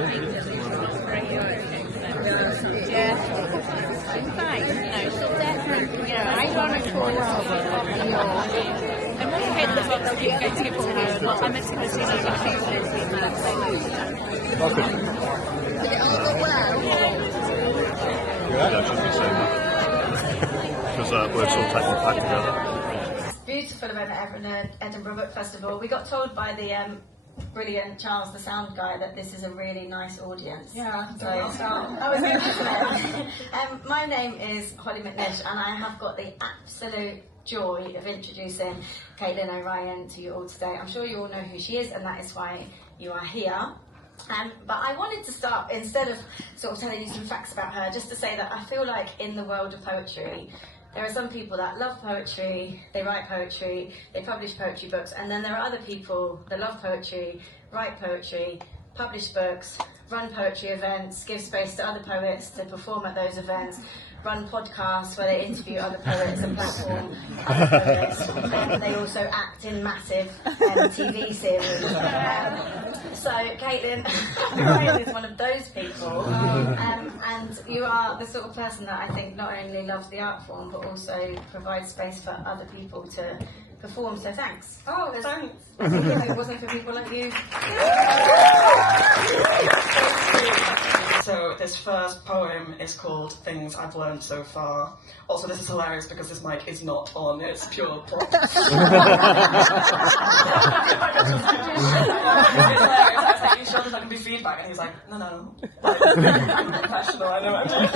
Because we're sort of taking the pack together. Beautiful event at Edinburgh Book Festival. We got told by the brilliant Charles, the sound guy, that this is a really nice audience. Yeah, so I was interested. My name is Holly McNish, and I have got the absolute joy of introducing Caitlin O'Ryan to you all today. I'm sure you all know who she is, and that is why you are here. But I wanted to start, instead of sort of telling you some facts about her, just to say that I feel like in the world of poetry, there are some people that love poetry, they write poetry, they publish poetry books, and then there are other people that love poetry, write poetry, publish books, run poetry events, give space to other poets to perform at those events, run podcasts where they interview other poets and platform other poets, and they also act in massive TV series. So Caitlin is one of those people, and you are the sort of person that I think not only loves the art form but also provides space for other people to perform, so thanks. Oh, thanks. I think if it wasn't for people like you. So this first poem is called Things I've Learned So Far. Also, this is hilarious because this mic is not on, it's pure prop. It's hilarious. I was like, you sure there's not going to be feedback? And he's like, no. I'm professional, I know what I'm doing.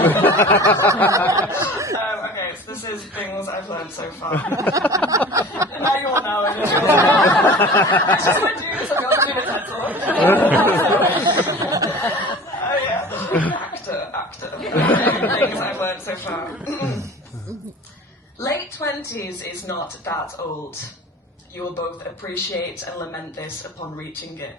Okay, so this is Things I've Learned So Far. And now you all know it. It's just my dude, so we also do the TED Talk. Actor. Things I've learned so far. Late 20s is not that old. You will both appreciate and lament this upon reaching it.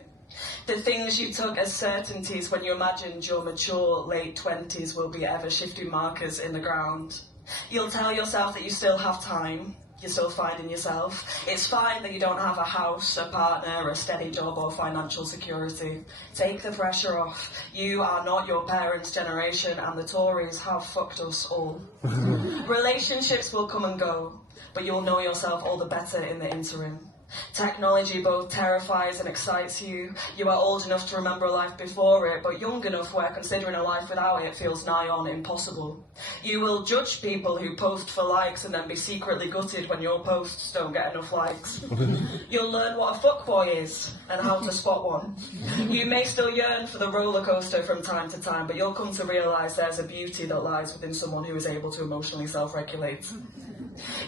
The things you took as certainties when you imagined your mature late 20s will be ever-shifting markers in the ground. You'll tell yourself that you still have time. You're still finding yourself. It's fine that you don't have a house, a partner, a steady job or financial security. Take the pressure off. You are not your parents' generation, and the Tories have fucked us all. Relationships will come and go, but you'll know yourself all the better in the interim. Technology both terrifies and excites you. You are old enough to remember a life before it, but young enough where considering a life without it feels nigh on impossible. You will judge people who post for likes and then be secretly gutted when your posts don't get enough likes. You'll learn what a fuckboy is and how to spot one. You may still yearn for the roller coaster from time to time, but you'll come to realise there's a beauty that lies within someone who is able to emotionally self-regulate.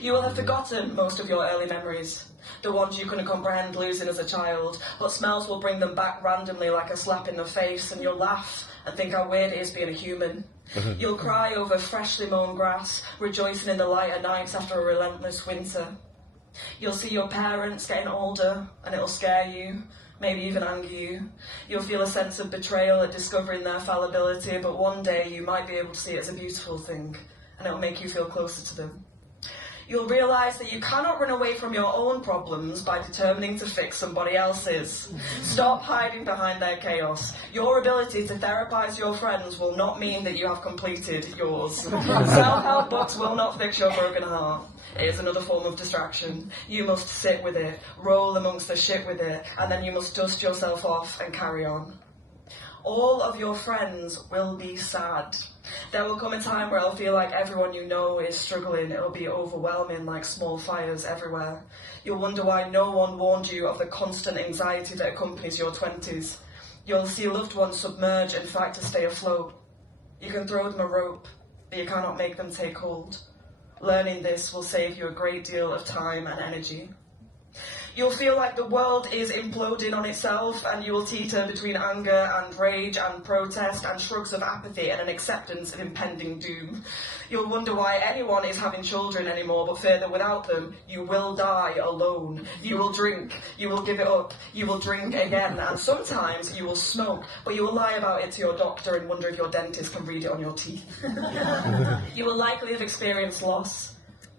You will have forgotten most of your early memories. The ones you couldn't comprehend losing as a child, but smells will bring them back randomly like a slap in the face, and you'll laugh and think how weird it is being a human. You'll cry over freshly mown grass, rejoicing in the lighter nights after a relentless winter. You'll see your parents getting older, and it'll scare you, maybe even anger you. You'll feel a sense of betrayal at discovering their fallibility, but one day you might be able to see it as a beautiful thing, and it'll make you feel closer to them. You'll realise that you cannot run away from your own problems by determining to fix somebody else's. Stop hiding behind their chaos. Your ability to therapise your friends will not mean that you have completed yours. Self-help books will not fix your broken heart. It is another form of distraction. You must sit with it, roll amongst the shit with it, and then you must dust yourself off and carry on. All of your friends will be sad. There will come a time where it'll feel like everyone you know is struggling. It'll be overwhelming like small fires everywhere. You'll wonder why no one warned you of the constant anxiety that accompanies your 20s. You'll see loved ones submerge and fight to stay afloat. You can throw them a rope, but you cannot make them take hold. Learning this will save you a great deal of time and energy. You'll feel like the world is imploding on itself, and you will teeter between anger and rage and protest and shrugs of apathy and an acceptance of impending doom. You'll wonder why anyone is having children anymore, but fear that without them, you will die alone. You will drink, you will give it up, you will drink again, and sometimes you will smoke, but you will lie about it to your doctor and wonder if your dentist can read it on your teeth. You will likely have experienced loss.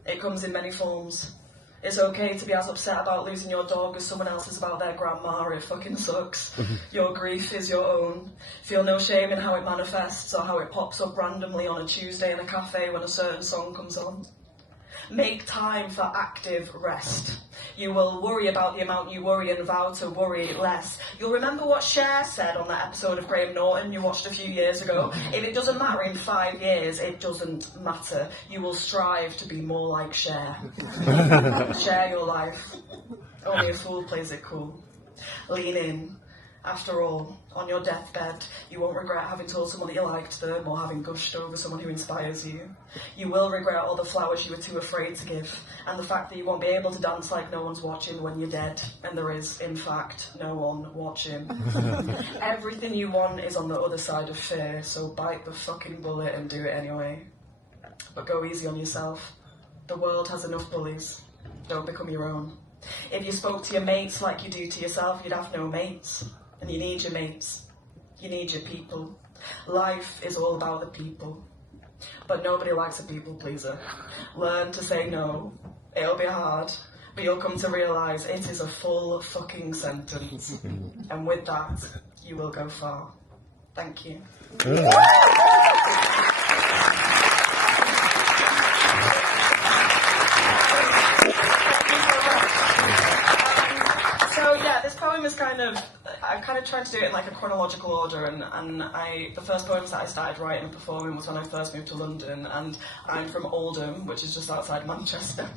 It comes in many forms. It's okay to be as upset about losing your dog as someone else is about their grandma. It fucking sucks. Your grief is your own. Feel no shame in how it manifests or how it pops up randomly on a Tuesday in a cafe when a certain song comes on. Make time for active rest. You will worry about the amount you worry and vow to worry less. You'll remember what Cher said on that episode of Graham Norton you watched a few years ago. If it doesn't matter in 5 years, it doesn't matter. You will strive to be more like Cher. Share your life. Only a fool plays it cool. Lean in. After all, on your deathbed, you won't regret having told someone that you liked them or having gushed over someone who inspires you. You will regret all the flowers you were too afraid to give, and the fact that you won't be able to dance like no one's watching when you're dead, and there is, in fact, no one watching. Everything you want is on the other side of fear, so bite the fucking bullet and do it anyway. But go easy on yourself. The world has enough bullies. Don't become your own. If you spoke to your mates like you do to yourself, you'd have no mates. And you need your mates. You need your people. Life is all about the people. But nobody likes a people pleaser. Learn to say no. It'll be hard, but you'll come to realise it is a full fucking sentence. And with that, you will go far. Thank you. This poem is I kind of tried to do it in like a chronological order, and the first poems that I started writing and performing was when I first moved to London, and I'm from Oldham, which is just outside Manchester,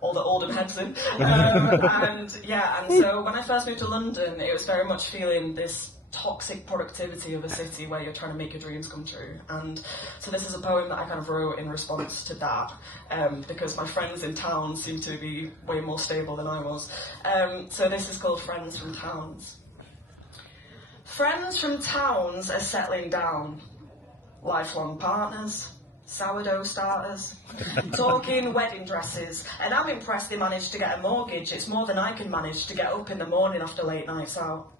all the Oldham heads in, and so when I first moved to London, it was very much feeling this toxic productivity of a city where you're trying to make your dreams come true. And so this is a poem that I kind of wrote in response to that, because my friends in town seem to be way more stable than I was. So this is called Friends from Towns. Friends from towns are settling down. Lifelong partners, sourdough starters, talking wedding dresses, and I'm impressed they managed to get a mortgage. It's more than I can manage to get up in the morning after late nights out.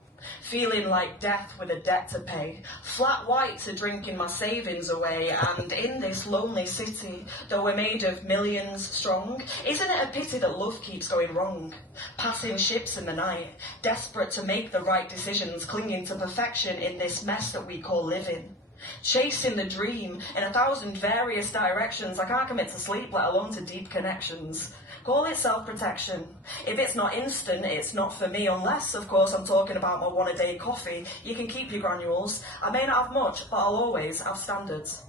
Feeling like death with a debt to pay. Flat whites are drinking my savings away, and in this lonely city, though we're made of millions strong, isn't it a pity that love keeps going wrong? Passing ships in the night, desperate to make the right decisions, clinging to perfection in this mess that we call living. Chasing the dream in 1,000 various directions, I can't commit to sleep, let alone to deep connections. Call it self-protection. If it's not instant, it's not for me, unless, of course, I'm talking about my one-a-day coffee. You can keep your granules. I may not have much, but I'll always have standards.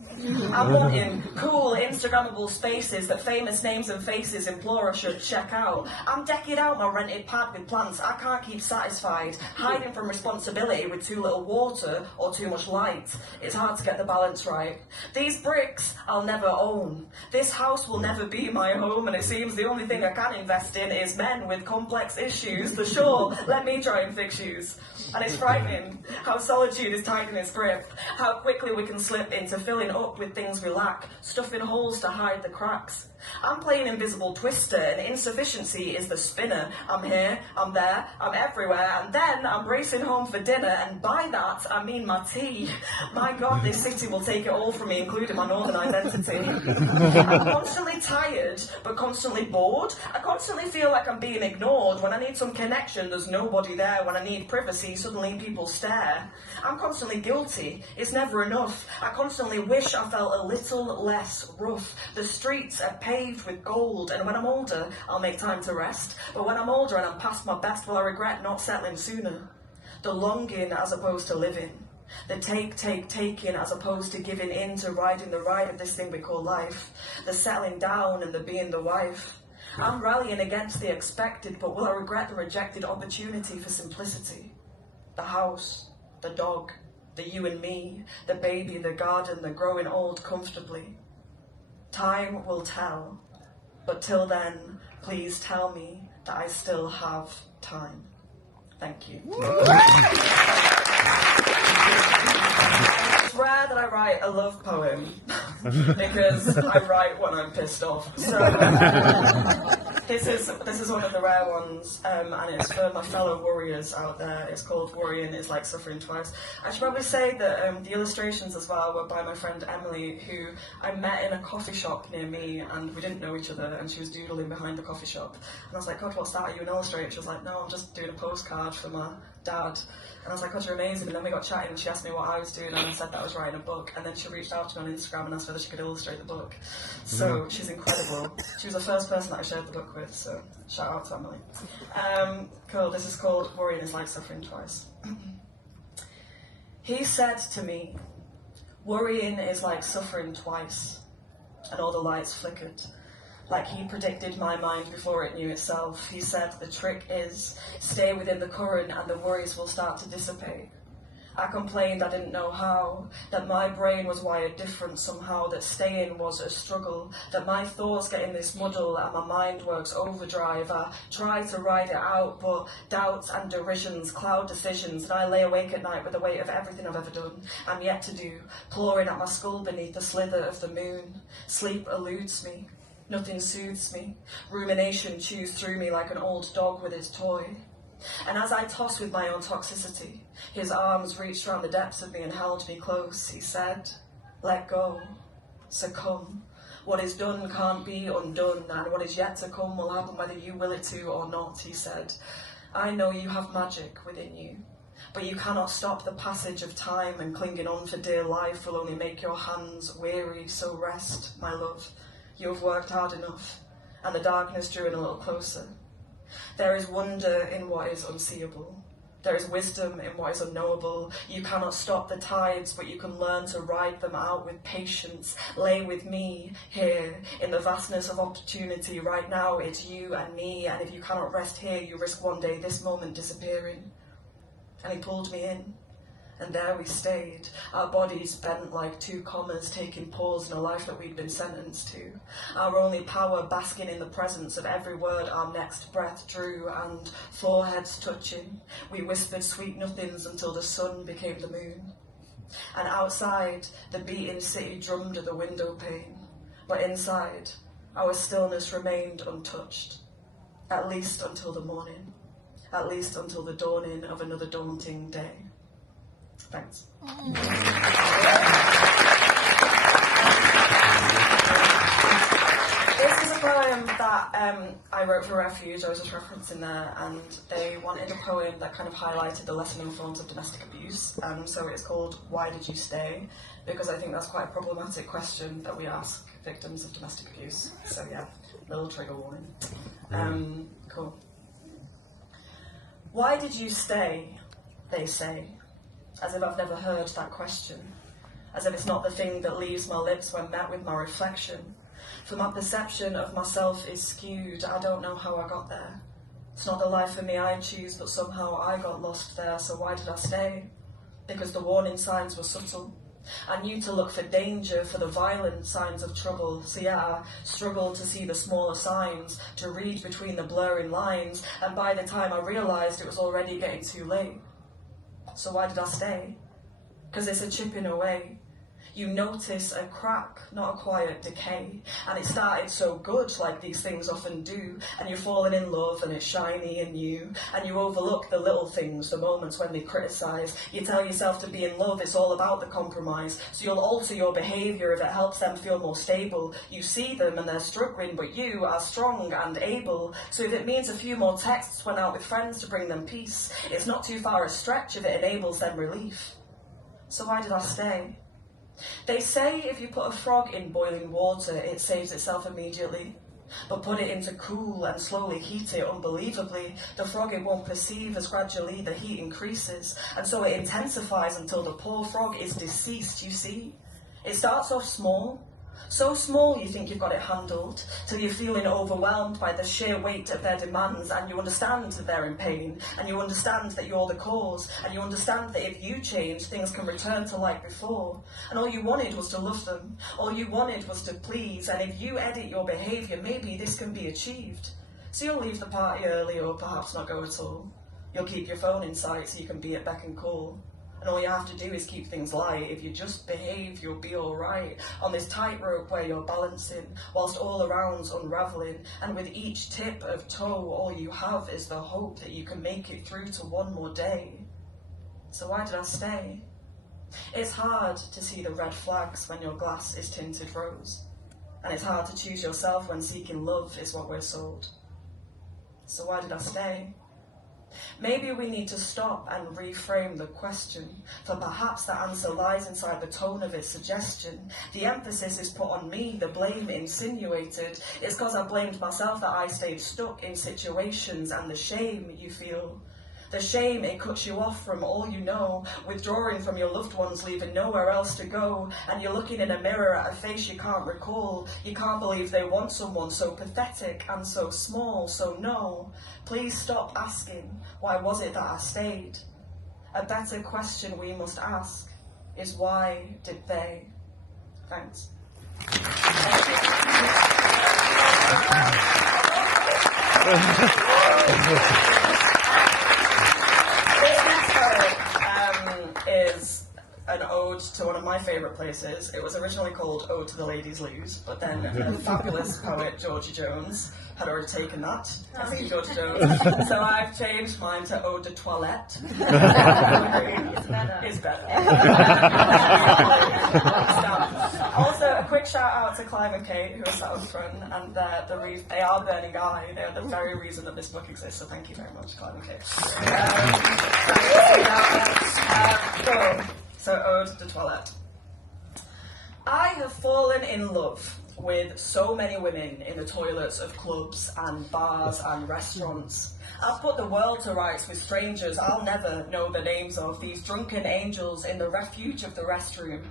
I'm wanting cool, Instagrammable spaces that famous names and faces implore I should check out. I'm decking out my rented pad with plants I can't keep satisfied, hiding from responsibility with too little water or too much light. It's hard to get the balance right. These bricks I'll never own. This house will never be my home, and it seems the only thing I can invest in is men with complex issues. For sure, let me try and fix yous. And it's frightening how solitude is tight in its grip, how quickly we can slip into filling up with things we lack, stuffing holes to hide the cracks. I'm playing invisible twister, and insufficiency is the spinner. I'm here, I'm there, I'm everywhere, and then I'm racing home for dinner, and by that I mean my tea. My God, this city will take it all from me, including my northern identity. I'm constantly tired, but constantly bored. I constantly feel like I'm being ignored. When I need some connection, there's nobody there. When I need privacy, suddenly people stare. I'm constantly guilty. It's never enough. I constantly wish I felt a little less rough. The streets are paved with gold, and when I'm older, I'll make time to rest. But when I'm older and I'm past my best, will I regret not settling sooner? The longing as opposed to living. The taking as opposed to giving in to riding the ride of this thing we call life. The settling down and the being the wife. I'm rallying against the expected, but will I regret the rejected opportunity for simplicity? The house, the dog, the you and me, the baby, the garden, the growing old comfortably. Time will tell, but till then, please tell me that I still have time. Thank you. It's rare that I write a love poem, because I write when I'm pissed off. So This is one of the rare ones, and it's for my fellow worriers out there. It's called Worrying is Like Suffering Twice. I should probably say that the illustrations as well were by my friend Emily, who I met in a coffee shop near me, and we didn't know each other, and she was doodling behind the coffee shop. And I was like, God, what's that? Are you an illustrator? She was like, no, I'm just doing a postcard for my dad. And I was like, God, you're amazing. And then we got chatting, and she asked me what I was doing, and I said that I was writing a book. And then she reached out to me on Instagram and asked whether she could illustrate the book. So she's incredible. She was the first person that I shared the book with, so shout out to Emily. Cool, this is called Worrying is Like Suffering Twice. He said to me, worrying is like suffering twice. And all the lights flickered. Like he predicted my mind before it knew itself. He said the trick is, stay within the current and the worries will start to dissipate. I complained I didn't know how, that my brain was wired different somehow, that staying was a struggle, that my thoughts get in this muddle and my mind works overdrive. I try to ride it out, but doubts and derisions cloud decisions, and I lay awake at night with the weight of everything I've ever done and yet to do, clawing at my skull beneath the slither of the moon. Sleep eludes me. Nothing soothes me. Rumination chews through me like an old dog with its toy. And as I toss with my own toxicity, his arms reached around the depths of me and held me close. He said, let go, succumb. What is done can't be undone, and what is yet to come will happen whether you will it to or not, he said. I know you have magic within you, but you cannot stop the passage of time, and clinging on for dear life will only make your hands weary, so rest, my love. You have worked hard enough, and the darkness drew in a little closer. There is wonder in what is unseeable. There is wisdom in what is unknowable. You cannot stop the tides, but you can learn to ride them out with patience. Lay with me here in the vastness of opportunity. Right now it's you and me, and if you cannot rest here, you risk one day this moment disappearing. And he pulled me in. And there we stayed, our bodies bent like two commas, taking pause in a life that we'd been sentenced to. Our only power basking in the presence of every word our next breath drew, and foreheads touching, we whispered sweet nothings until the sun became the moon. And outside, the beating city drummed at the window pane, but inside, our stillness remained untouched, at least until the morning, at least until the dawning of another daunting day. Thanks. This is a poem that I wrote for Refuge. I was just referencing there, and they wanted a poem that kind of highlighted the lessening forms of domestic abuse. So it's called Why Did You Stay? Because I think that's quite a problematic question that we ask victims of domestic abuse. So yeah, little trigger warning. Cool. Why did you stay, they say? As if I've never heard that question, as if it's not the thing that leaves my lips when met with my reflection. For my perception of myself is skewed, I don't know how I got there. It's not the life for me I choose, but somehow I got lost there, so why did I stay? Because the warning signs were subtle. I knew to look for danger, for the violent signs of trouble. So yeah, I struggled to see the smaller signs, to read between the blurring lines, and by the time I realised it was already getting too late. So why did I stay? Because it's a chipping away. You notice a crack, not a quiet decay. And it started so good, like these things often do. And you're falling in love, and it's shiny and new. And you overlook the little things, the moments when they criticise. You tell yourself to be in love, it's all about the compromise. So you'll alter your behaviour if it helps them feel more stable. You see them and they're struggling, but you are strong and able. So if it means a few more texts went out with friends to bring them peace, it's not too far a stretch if it enables them relief. So why did I stay? They say if you put a frog in boiling water, it saves itself immediately. But put it into cool and slowly heat it unbelievably, the frog it won't perceive as gradually the heat increases, and so it intensifies until the poor frog is deceased, you see. It starts off small, so small you think you've got it handled, till you're feeling overwhelmed by the sheer weight of their demands, and you understand that they're in pain, and you understand that you're the cause, and you understand that if you change, things can return to like before. And all you wanted was to love them, all you wanted was to please, and if you edit your behaviour, maybe this can be achieved. So you'll leave the party early, or perhaps not go at all. You'll keep your phone in sight so you can be at beck and call. And all you have to do is keep things light. If you just behave, you'll be alright. On this tightrope where you're balancing, whilst all around's unravelling. And with each tip of toe, all you have is the hope that you can make it through to one more day. So why did I stay? It's hard to see the red flags when your glass is tinted rose. And it's hard to choose yourself when seeking love is what we're sold. So why did I stay? Maybe we need to stop and reframe the question, for perhaps the answer lies inside the tone of its suggestion. The emphasis is put on me, the blame insinuated. It's because I blamed myself that I stayed stuck in situations, and the shame you feel. The shame, it cuts you off from all you know, withdrawing from your loved ones, leaving nowhere else to go, and you're looking in a mirror at a face you can't recall. You can't believe they want someone so pathetic and so small, so no. Please stop asking, why was it that I stayed? A better question we must ask is, why did they? Thanks. Is an ode to one of my favourite places. It was originally called Ode to the Ladies' Loos, but then a fabulous poet, Georgie Jones, had already taken that. Thank you, Georgie Jones. So I've changed mine to Ode de Toilette. It's better. Also, a quick shout out to Clive and Kate, who are sat up front, and they are Burning Eye. They are the very reason that this book exists, so thank you very much, Clive and Kate. Cool. So, Ode de Toilette. I have fallen in love with so many women in the toilets of clubs and bars and restaurants. I've put the world to rights with strangers I'll never know the names of, these drunken angels in the refuge of the restroom.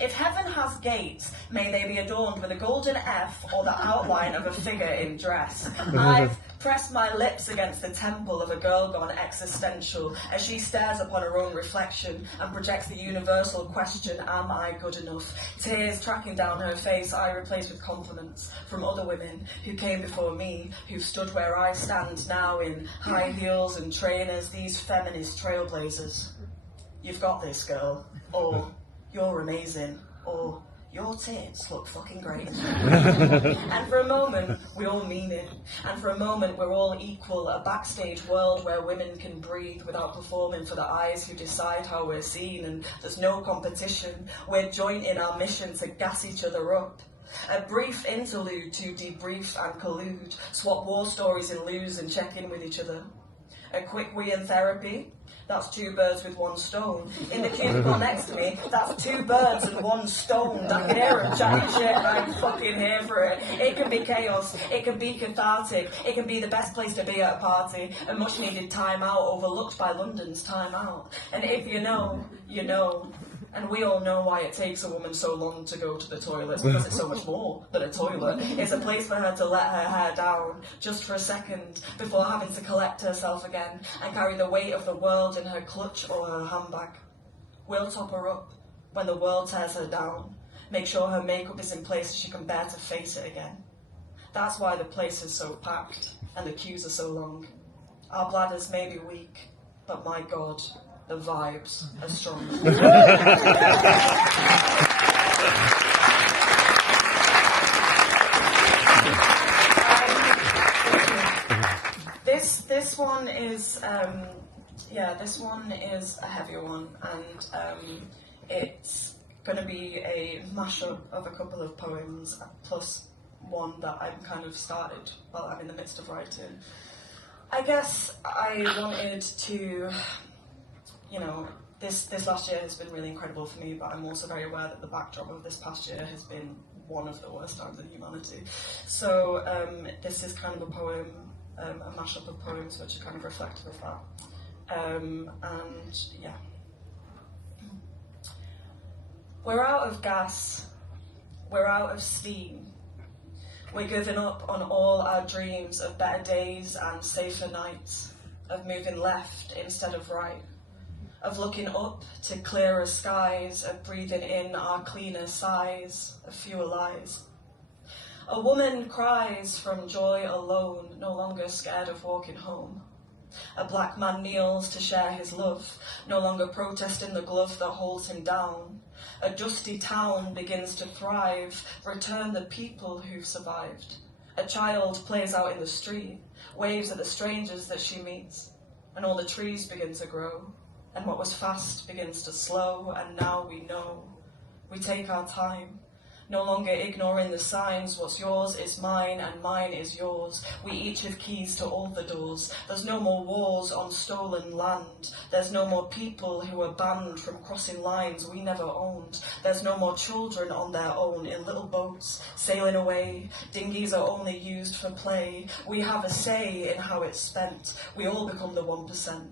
If heaven has gates, may they be adorned with a golden F or the outline of a figure in dress. I've pressed my lips against the temple of a girl gone existential as she stares upon her own reflection and projects the universal question, am I good enough? Tears tracking down her face, I replace with compliments from other women who came before me, who stood where I stand now in high heels and trainers, these feminist trailblazers. You've got this, girl. Or you're amazing. Or your tits look fucking great. And for a moment, we all mean it. And for a moment, we're all equal, a backstage world where women can breathe without performing for the eyes who decide how we're seen, and there's no competition. We're joint in our mission to gas each other up. A brief interlude to debrief and collude, swap war stories and lose and check in with each other. A quick wee in therapy, that's 2 birds with 1 stone. In the cubicle next to me, that's 2 birds and 1 stone. I can hear them chatting shit and I'm fucking here for it. It can be chaos, it can be cathartic, it can be the best place to be at a party, a much needed time out overlooked by London's time out. And if you know, you know. And we all know why it takes a woman so long to go to the toilet, because it's so much more than a toilet. It's a place for her to let her hair down, just for a second, before having to collect herself again and carry the weight of the world in her clutch or her handbag. We'll top her up when the world tears her down, make sure her makeup is in place so she can bear to face it again. That's why the place is so packed and the queues are so long. Our bladders may be weak, but my God, the vibes are strong. This one is this one is a heavier one, and it's going to be a mashup of a couple of poems plus one that I've kind of started while I'm in the midst of writing. I guess I wanted to, this last year has been really incredible for me, but I'm also very aware that the backdrop of this past year has been one of the worst times in humanity. So this is kind of a poem, a mashup of poems which are kind of reflective of that. We're out of gas, we're out of steam. We're giving up on all our dreams of better days and safer nights, of moving left instead of right, of looking up to clearer skies, of breathing in our cleaner sighs, of fewer lies. A woman cries from joy alone, no longer scared of walking home. A black man kneels to share his love, no longer protesting the glove that holds him down. A dusty town begins to thrive, return the people who've survived. A child plays out in the street, waves at the strangers that she meets, and all the trees begin to grow, and what was fast begins to slow, and now we know. We take our time, no longer ignoring the signs. What's yours is mine, and mine is yours. We each have keys to all the doors. There's no more wars on stolen land. There's no more people who are banned from crossing lines we never owned. There's no more children on their own in little boats sailing away. Dinghies are only used for play. We have a say in how it's spent. We all become the 1%.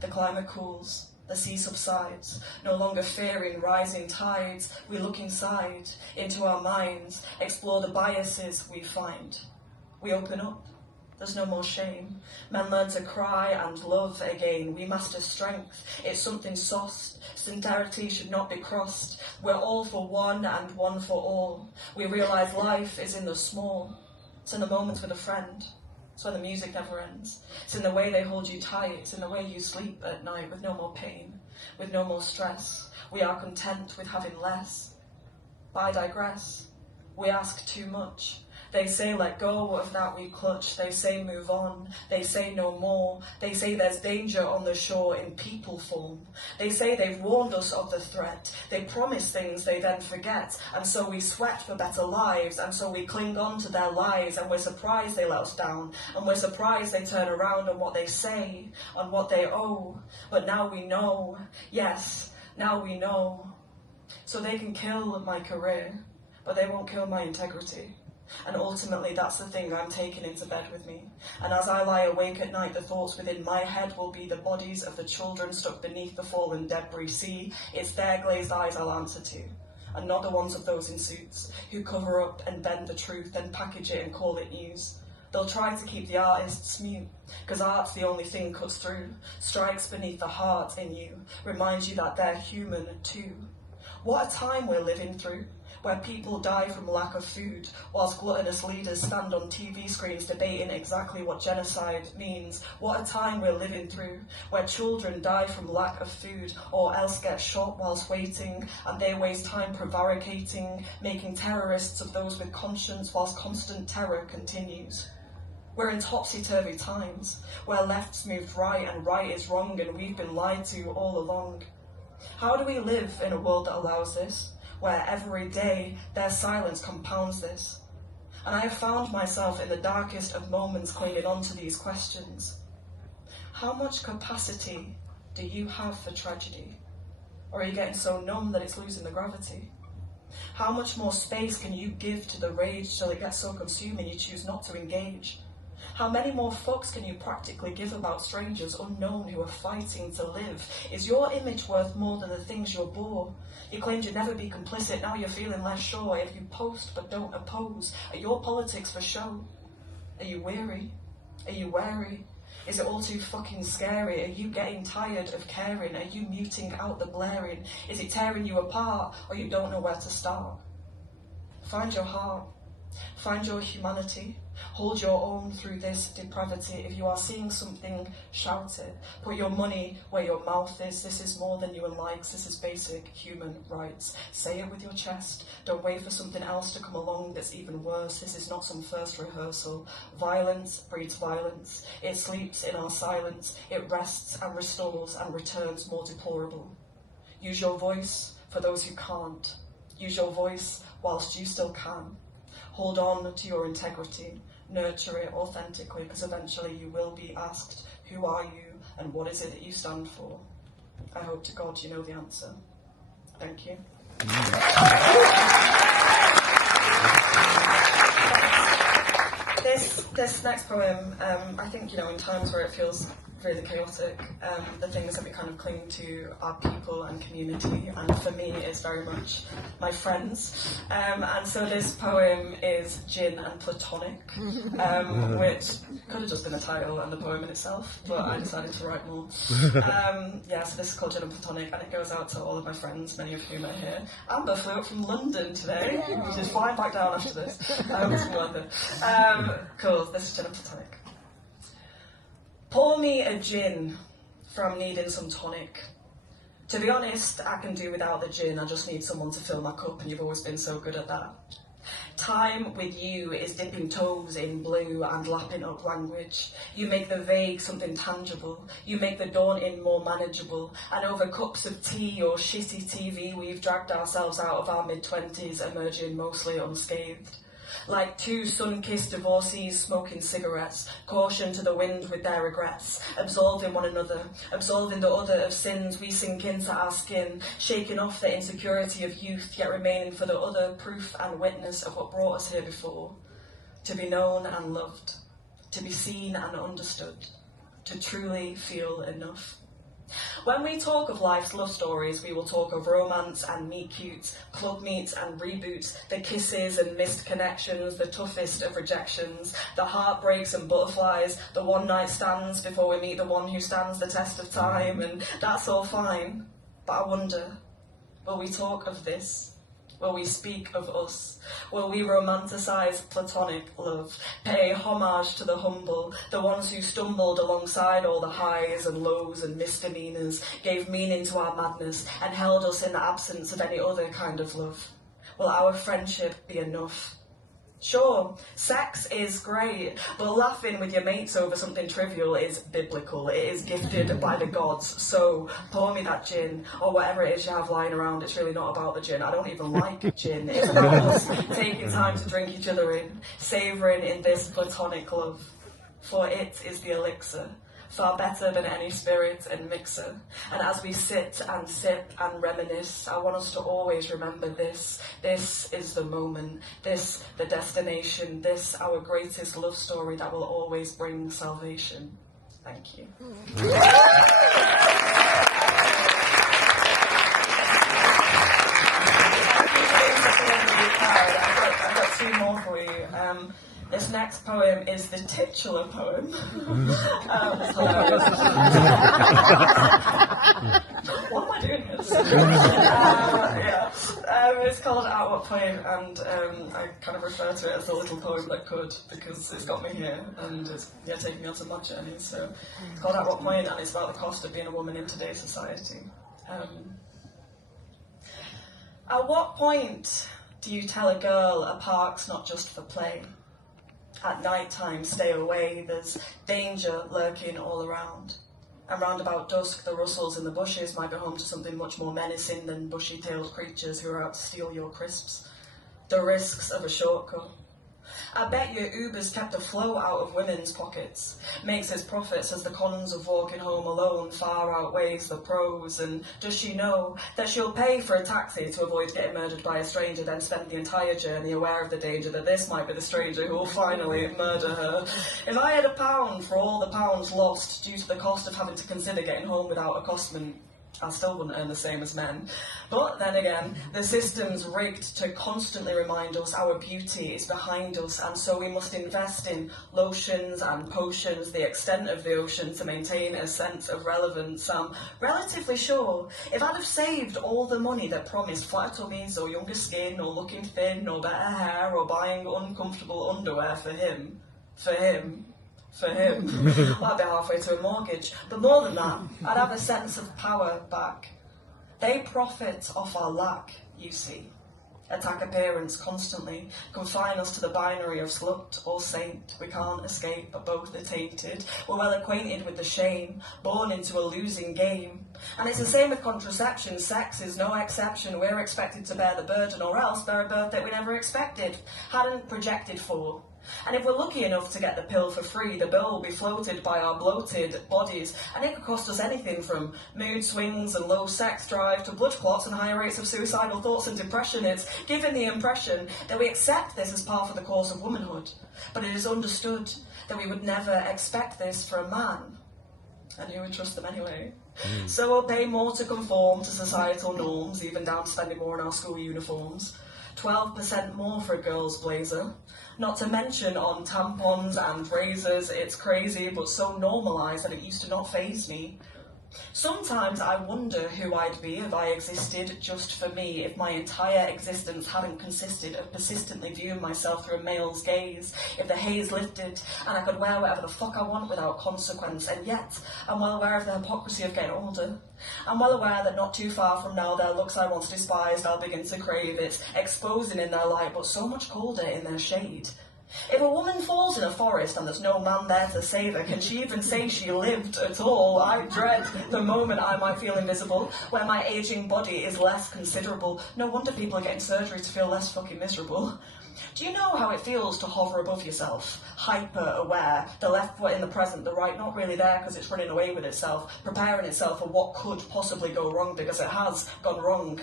The climate cools. The sea subsides, no longer fearing rising tides. We look inside, into our minds, explore the biases we find. We open up, there's no more shame. Men learn to cry and love again. We master strength, it's something sauced. Sincerity should not be crossed. We're all for one and one for all. We realise life is in the small. It's in the moments with a friend. It's when the music never ends. It's in the way they hold you tight. It's in the way you sleep at night with no more pain, with no more stress. We are content with having less. But I digress. We ask too much. They say let go of that we clutch. They say move on. They say no more. They say there's danger on the shore in people form. They say they've warned us of the threat. They promise things they then forget. And so we sweat for better lives. And so we cling on to their lies. And we're surprised they let us down. And we're surprised they turn around on what they say, on what they owe. But now we know. Yes, now we know. So they can kill my career, but they won't kill my integrity. And ultimately that's the thing I'm taking into bed with me. And as I lie awake at night, the thoughts within my head will be the bodies of the children stuck beneath the fallen debris. See, it's their glazed eyes I'll answer to, and not the ones of those in suits who cover up and bend the truth, then package it and call it news. They'll try to keep the artists mute, because art's the only thing cuts through, strikes beneath the heart in you, reminds you that they're human too. What a time we're living through, where people die from lack of food, whilst gluttonous leaders stand on TV screens debating exactly what genocide means. What a time we're living through, where children die from lack of food, or else get shot whilst waiting, and they waste time prevaricating, making terrorists of those with conscience, whilst constant terror continues. We're in topsy-turvy times, where left's moved right and right is wrong, and we've been lied to all along. How do we live in a world that allows this, where every day their silence compounds this? And I have found myself in the darkest of moments clinging on to these questions. How much capacity do you have for tragedy? Or are you getting so numb that it's losing the gravity? How much more space can you give to the rage till it gets so consuming you choose not to engage? How many more fucks can you practically give about strangers unknown who are fighting to live? Is your image worth more than the things you're bore? You claimed you'd never be complicit, now you're feeling less sure. If you post but don't oppose, are your politics for show? Are you weary? Are you wary? Is it all too fucking scary? Are you getting tired of caring? Are you muting out the blaring? Is it tearing you apart, or you don't know where to start? Find your heart. Find your humanity. Hold your own through this depravity. If you are seeing something, shout it. Put your money where your mouth is. This is more than you and likes. This is basic human rights. Say it with your chest. Don't wait for something else to come along that's even worse. This is not some first rehearsal. Violence breeds violence. It sleeps in our silence. It rests and restores and returns more deplorable. Use your voice for those who can't. Use your voice whilst you still can. Hold on to your integrity, nurture it authentically, because eventually you will be asked, who are you and what is it that you stand for? I hope to God you know the answer. Thank you. This next poem, I think, in times where it feels really chaotic, the things that we kind of cling to are people and community, and for me it's very much my friends. And so this poem is Gin and Platonic, which could have just been a title and the poem in itself, but I decided to write more. So this is called Gin and Platonic, and it goes out to all of my friends, many of whom are here. Amber flew up from London today, she's flying back down after this. I hope it's worth it. Cool, this is Gin and Platonic. Pour me a gin, for I'm needing some tonic. To be honest, I can do without the gin, I just need someone to fill my cup, and you've always been so good at that. Time with you is dipping toes in blue and lapping up language. You make the vague something tangible. You make the daunting more manageable. And over cups of tea or shitty TV, we've dragged ourselves out of our mid-20s, emerging mostly unscathed. Like two sun-kissed divorcees smoking cigarettes, caution to the wind with their regrets, absolving one another, absolving the other of sins we sink into our skin, shaking off the insecurity of youth, yet remaining for the other proof and witness of what brought us here before. To be known and loved, to be seen and understood, to truly feel enough. When we talk of life's love stories, we will talk of romance and meet-cutes, club meets and reboots, the kisses and missed connections, the toughest of rejections, the heartbreaks and butterflies, the one-night stands before we meet the one who stands the test of time, and that's all fine. But I wonder, will we talk of this? Will we speak of us? Will we romanticise platonic love, pay homage to the humble, the ones who stumbled alongside all the highs and lows and misdemeanours, gave meaning to our madness, and held us in the absence of any other kind of love? Will our friendship be enough? Sure, sex is great, but laughing with your mates over something trivial is biblical. It is gifted by the gods. So pour me that gin, or whatever it is you have lying around. It's really not about the gin. I don't even like gin. It's about us taking time to drink each other in, savouring in this platonic love. For it is the elixir, far better than any spirit and mixer. And as we sit and sip and reminisce, I want us to always remember this. This is the moment, this the destination, this our greatest love story that will always bring salvation. Thank you. I've got two more for you. This next poem is the titular poem. Why am I doing this? It's called At What Point, and I kind of refer to it as the little poem that could, because it's got me here, and it's taking me on some mad journeys. So it's called At What Point, and it's about the cost of being a woman in today's society. At what point do you tell a girl a park's not just for play? At night time, stay away, there's danger lurking all around. And round about dusk, the rustles in the bushes might be home to something much more menacing than bushy-tailed creatures who are out to steal your crisps. The risks of a shortcut. I bet your Uber's kept a flow out of women's pockets, makes its profits as the cons of walking home alone far outweighs the pros, and does she know that she'll pay for a taxi to avoid getting murdered by a stranger, then spend the entire journey aware of the danger that this might be the stranger who will finally murder her? If I had £1 for all the pounds lost due to the cost of having to consider getting home without accostation, I still wouldn't earn the same as men. But then again, the system's rigged to constantly remind us our beauty is behind us, and so we must invest in lotions and potions, the extent of the ocean, to maintain a sense of relevance. I'm relatively sure if I'd have saved all the money that promised flatter tummies or younger skin or looking thin or better hair or buying uncomfortable underwear for him, well, I'd be halfway to a mortgage. But more than that, I'd have a sense of power back. They profit off our lack, you see. Attack appearance constantly, confine us to the binary of slut or saint. We can't escape, but both are tainted. We're well acquainted with the shame, born into a losing game. And it's the same with contraception. Sex is no exception. We're expected to bear the burden, or else bear a birth that we never expected, hadn't projected for. And if we're lucky enough to get the pill for free, the bill will be floated by our bloated bodies, and it could cost us anything from mood swings and low sex drive to blood clots and higher rates of suicidal thoughts and depression. It's given the impression that we accept this as part of the course of womanhood, but it is understood that we would never expect this for a man. And who would trust them anyway? So we'll pay more to conform to societal norms, even down to spending more on our school uniforms. 12% more for a girl's blazer. Not to mention on tampons and razors. It's crazy, but so normalised that it used to not faze me. Sometimes I wonder who I'd be if I existed just for me, if my entire existence hadn't consisted of persistently viewing myself through a male's gaze, if the haze lifted and I could wear whatever the fuck I want without consequence. And yet, I'm well aware of the hypocrisy of getting older. I'm well aware that not too far from now, their looks I once despised, I'll begin to crave. It's exposing in their light, but so much colder in their shade. If a woman falls in a forest and there's no man there to save her, can she even say she lived at all? I dread the moment I might feel invisible, where my ageing body is less considerable. No wonder people are getting surgery to feel less fucking miserable. Do you know how it feels to hover above yourself? Hyper-aware, the left foot in the present, the right not really there because it's running away with itself, preparing itself for what could possibly go wrong because it has gone wrong.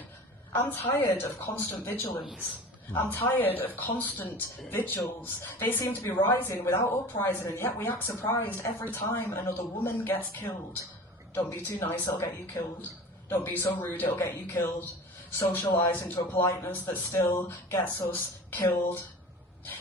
I'm tired of constant vigilance. I'm tired of constant vigils. They seem to be rising without uprising, and yet we act surprised every time another woman gets killed. Don't be too nice, it'll get you killed. Don't be so rude, it'll get you killed. Socialise into a politeness that still gets us killed.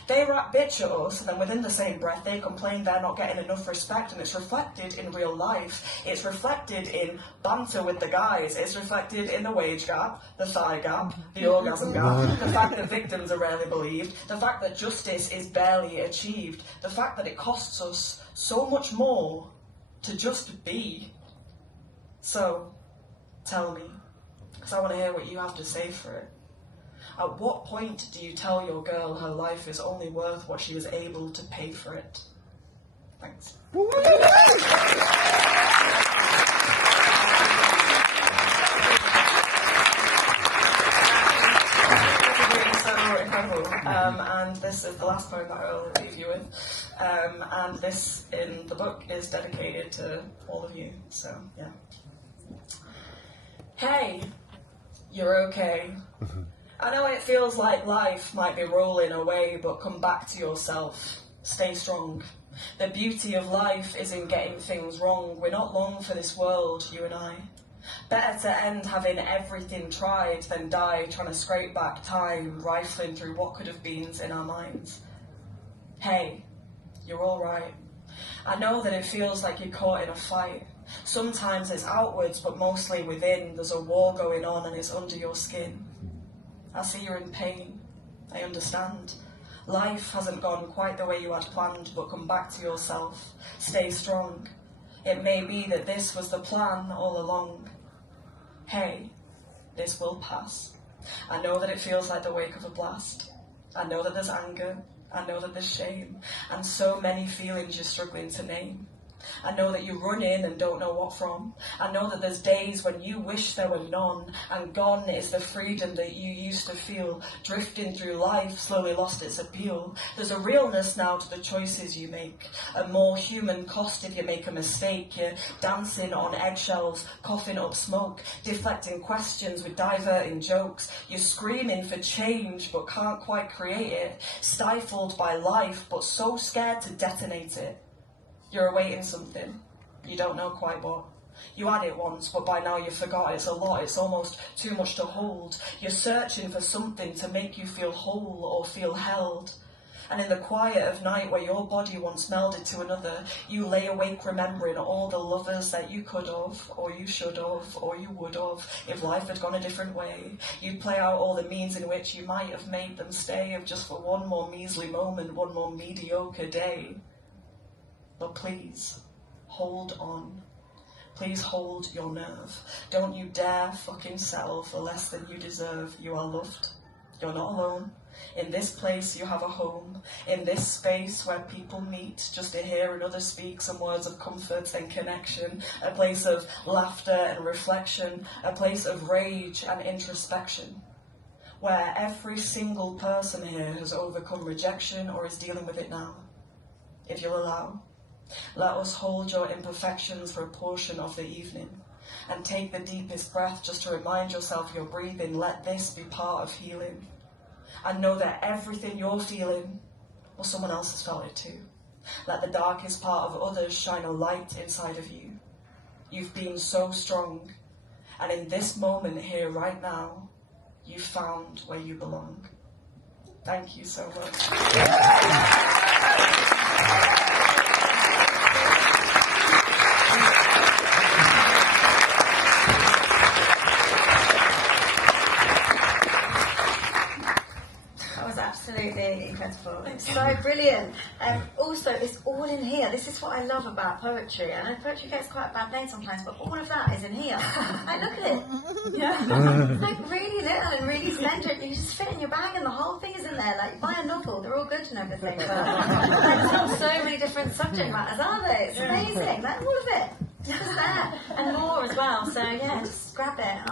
They rap bitch at us, and then within the same breath they complain they're not getting enough respect, and it's reflected in real life. It's reflected in banter with the guys. It's reflected in the wage gap, the thigh gap, the orgasm gap, the fact that victims are rarely believed, the fact that justice is barely achieved, the fact that it costs us so much more to just be. So, tell me, because I want to hear what you have to say for it. At what point do you tell your girl her life is only worth what she was able to pay for it? Thanks. So incredible. And this is the last poem that I'll leave you with. And this in the book is dedicated to all of you. So, yeah. Hey, you're okay. I know it feels like life might be rolling away, but come back to yourself. Stay strong. The beauty of life is in getting things wrong. We're not long for this world, you and I. Better to end having everything tried than die trying to scrape back time, rifling through what could have been in our minds. Hey, you're all right. I know that it feels like you're caught in a fight. Sometimes it's outwards, but mostly within. There's a war going on and it's under your skin. I see you're in pain. I understand. Life hasn't gone quite the way you had planned, but come back to yourself. Stay strong. It may be that this was the plan all along. Hey, this will pass. I know that it feels like the wake of a blast. I know that there's anger. I know that there's shame. And so many feelings you're struggling to name. I know that you run in and don't know what from. I know that there's days when you wish there were none, and gone is the freedom that you used to feel. Drifting through life slowly lost its appeal. There's a realness now to the choices you make, a more human cost if you make a mistake. You're dancing on eggshells, coughing up smoke, deflecting questions with diverting jokes. You're screaming for change but can't quite create it, stifled by life but so scared to detonate it. You're awaiting something. You don't know quite what. You had it once, but by now you forgot. It's a lot. It's almost too much to hold. You're searching for something to make you feel whole or feel held. And in the quiet of night where your body once melded to another, you lay awake remembering all the lovers that you could have, or you should have, or you would have, if life had gone a different way. You'd play out all the means in which you might have made them stay, if just for one more measly moment, one more mediocre day. But please, hold on. Please hold your nerve. Don't you dare fucking settle for less than you deserve. You are loved. You're not alone. In this place you have a home. In this space where people meet just to hear another speak some words of comfort and connection. A place of laughter and reflection. A place of rage and introspection. Where every single person here has overcome rejection or is dealing with it now. If you'll allow. Let us hold your imperfections for a portion of the evening, and take the deepest breath just to remind yourself you're breathing. Let this be part of healing. And know that everything you're feeling, well, someone else has felt it too. Let the darkest part of others shine a light inside of you. You've been so strong, and in this moment here right now, you've found where you belong. Thank you so much. So brilliant. Also, it's all in here. This is what I love about poetry. I know poetry gets quite a bad name sometimes, but all of that is in here. Like, look at it. Yeah. It's like really little and really slender. You just fit in your bag and the whole thing is in there. Like, buy a novel. They're all good and everything. But there's so many different subject matters, aren't they? It's amazing. Like, all of it. It's just there. And more as well. So, yeah, just grab it.